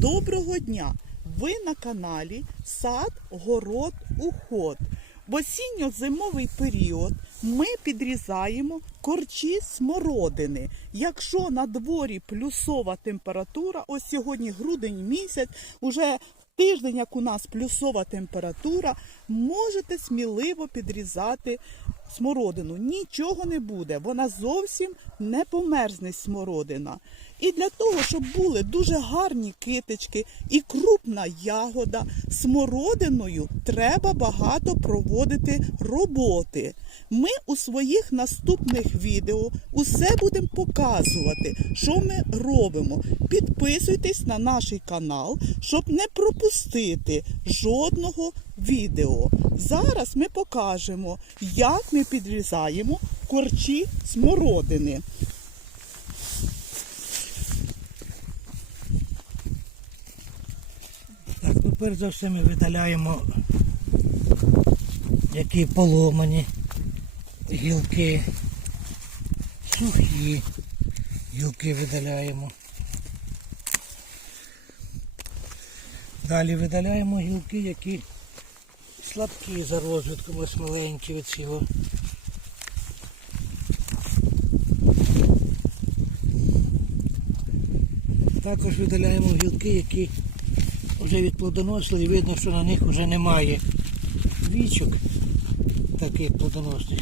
Доброго дня! Ви на каналі Сад, Город, Уход. В осінньо-зимовий період ми підрізаємо корчі смородини. Якщо на дворі плюсова температура, ось сьогодні грудень місяць, уже тиждень, як у нас плюсова температура, можете сміливо підрізати смородину. Нічого не буде, вона зовсім не померзне смородина. І для того, щоб були дуже гарні китички і крупна ягода, смородиною треба багато проводити роботи. Ми у своїх наступних відео усе будемо показувати, що ми робимо. Підписуйтесь на наш канал, щоб не пропустити жодного відео. Зараз ми покажемо, як ми підрізаємо корчі смородини. Так, ну перш за все ми видаляємо які поломані гілки, сухі гілки видаляємо. Далі видаляємо гілки, які слабкі за розвитком, ось маленькі оці. Також видаляємо гілки, які вже відплодоносили і видно, що на них вже немає вічок таких плодоносних.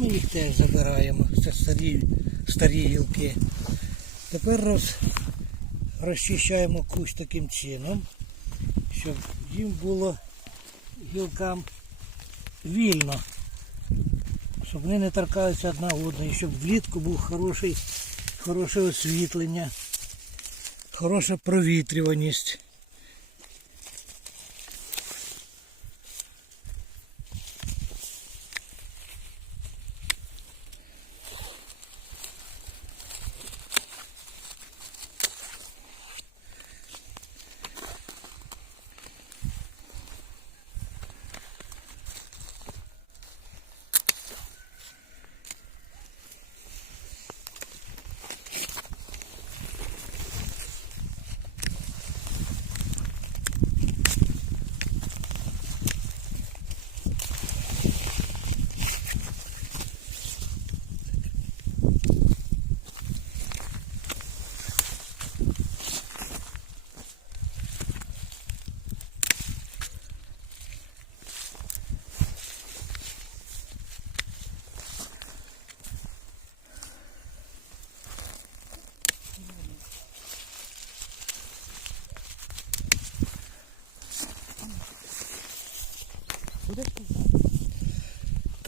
Ми їх теж забираємо. Це старі, старі гілки. Тепер роз, розчищаємо кущ таким чином, щоб їм було гілкам вільно, щоб вони не торкалися одна одної, щоб влітку був хороший, хороше освітлення, хороша провітрюваність.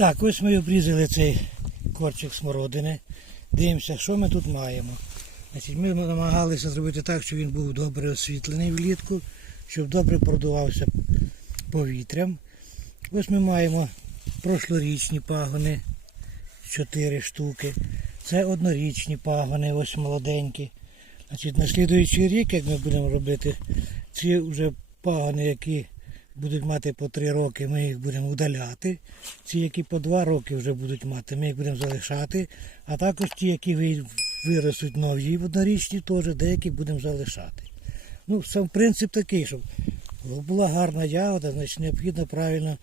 Так, ось ми обрізали цей корчик смородини. Дивимося, що ми тут маємо. Значить, Ми намагалися зробити так, щоб він був добре освітлений влітку, щоб добре продувався повітрям. Ось ми маємо прошлорічні пагони, 4 штуки. Це однорічні пагони, ось молоденькі. Значить, на слідуючий рік, як ми будемо робити, ці вже пагони, які будуть мати по 3 роки, ми їх будемо удаляти. Ці, які по 2 роки вже будуть мати, ми їх будемо залишати. А також ті, які виростуть нові однорічні, теж деякі будемо залишати. Ну, сам принцип такий, щоб була гарна ягода, значить необхідно правильно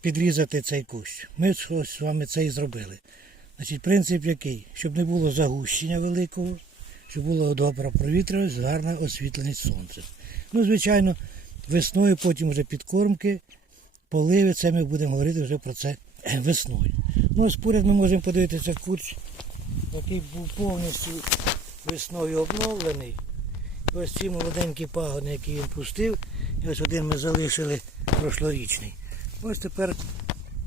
підрізати цей кущ. Ми ось з вами це і зробили. Значить, принцип який? Щоб не було загущення великого, щоб було добра провітряність, гарна освітленість сонцем. Ну, звичайно, весною потім вже підкормки, поливи, це ми будемо говорити вже про це весною. Ну, ось поряд ми можемо подивитися курч, який був повністю весною обновлений. Ось ці молоденькі пагони, які він пустив, і ось один ми залишили прошлорічний. Ось тепер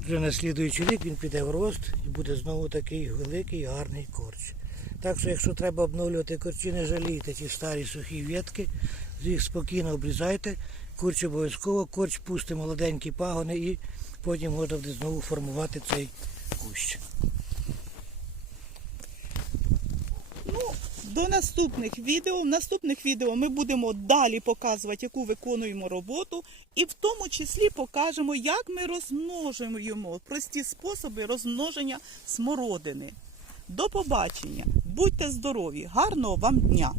вже на слідуючий рік він піде в рост і буде знову такий великий гарний корч. Так що, якщо треба обновлювати корчі, не жалійте ті старі сухі ветки, їх спокійно обрізайте, корч обов'язково, корч пусти молоденькі пагони і потім можна буде знову формувати цей кущ. Ну, до наступних відео. В наступних відео ми будемо далі показувати, яку виконуємо роботу, і в тому числі покажемо, як ми розмножуємо прості способи розмноження смородини. До побачення! Будьте здорові! Гарного вам дня!